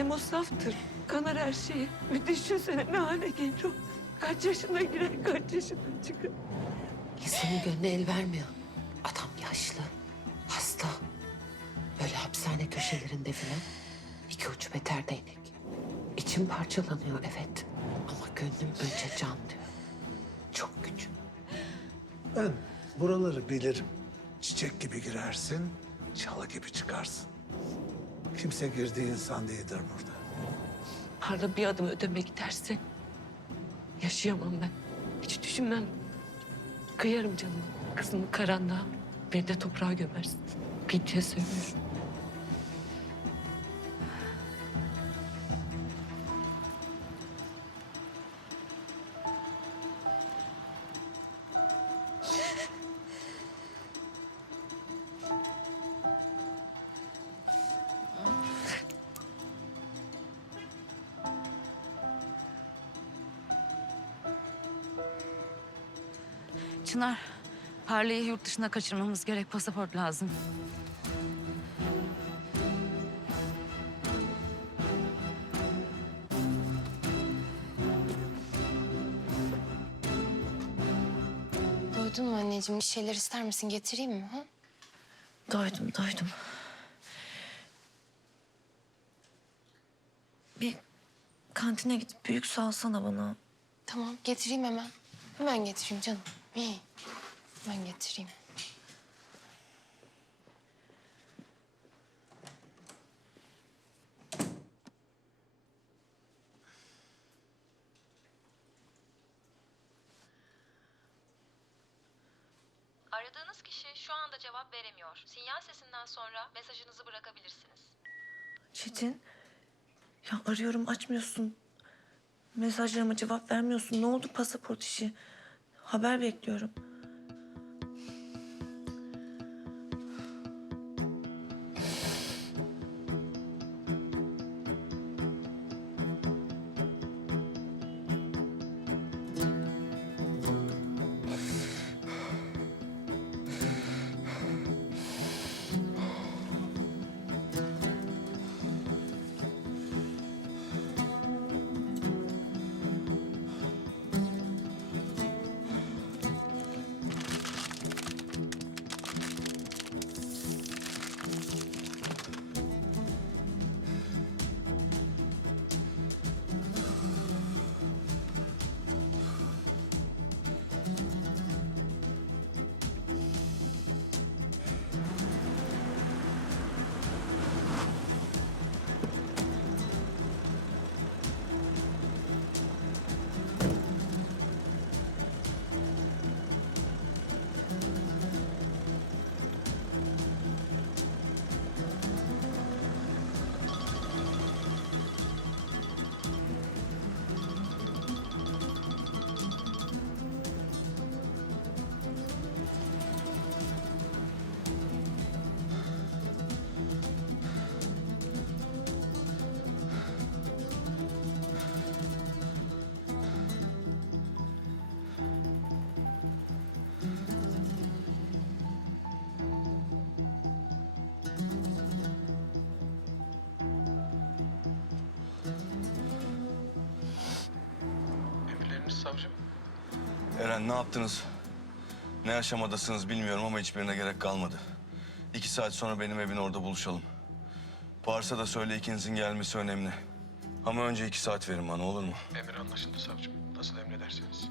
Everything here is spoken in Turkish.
Hem o saftır. Kanar her şeyi. Bir düşünsene ne hale gelir o. Kaç yaşına girer, kaç yaşına çıkar. İnsanın gönlü el vermiyor. Adam yaşlı, hasta. Böyle hapishane köşelerinde filan. iki ucu beter değnek. İçim parçalanıyor evet. Ama gönlüm önce can diyor. Çok güç. Ben buraları bilirim. Çiçek gibi girersin, çalı gibi çıkarsın. Kimse girdiği insan değildir burada. Parla bir adım ödeme giderse yaşayamam ben. Hiç düşünmem. Kıyarım canım. Kızımı karanlığa, beni de toprağa gömersin. Bir diye söylüyorum. Çınar, Harley'i yurt dışına kaçırmamız gerek. Pasaport lazım. Doydun mu anneciğim? Bir şeyler ister misin? Getireyim mi? Ha? Doydum, doydum. Bir kantine gidip büyük su alsana bana. Tamam, getireyim hemen. Hemen getireyim canım. İyi. Hemen getireyim. Aradığınız kişi şu anda cevap veremiyor. Sinyal sesinden sonra mesajınızı bırakabilirsiniz. Çetin, ya arıyorum açmıyorsun. Mesajlarıma cevap vermiyorsun. Ne oldu pasaport işi? Haber bekliyorum. Emirleriniz savcım. Eren ne yaptınız? Ne aşamadasınız bilmiyorum ama hiçbirine gerek kalmadı. İki saat sonra benim evin orada buluşalım. Pars'a da söyle ikinizin gelmesi önemli. Ama önce iki saat verin bana olur mu? Emir anlaşıldı savcım. Nasıl emrederseniz.